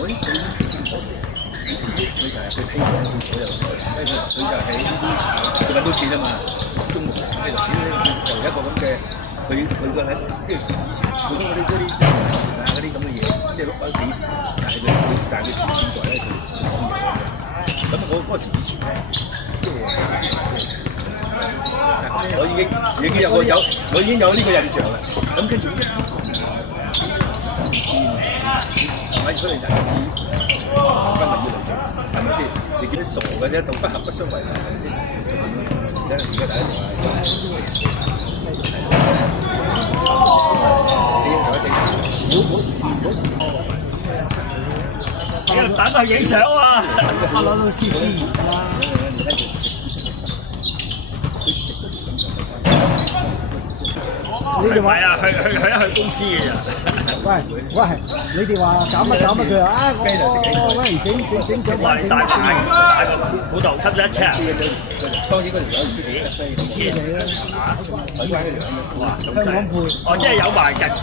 我啲對佢就係佢批咗所有，跟住佢就喺呢啲佢揾到錢啊嘛，中國喺度就一個咁嘅，佢個喺即係以前普通嗰啲即係啊嗰啲咁嘅嘢，即係碌翻幾年，但係佢錢在咧，佢講嘢嘅。咁我嗰時以前咧，即係我已經有呢個印象啦。咁跟住買出嚟就係今日要嚟做，係咪先？你見啲傻嘅啫，同不合不相為，係咪先？而家大家仲係你要等佢影相啊！攞到試試啦。你哋話啊，去公司嘅咋？喂，你哋話搞乜佢話啊？喂，整喂，大個估度，使唔使一尺啊？當然嗰條友唔知幾千啊！哇，咁香港配，哦，即係有埋近視。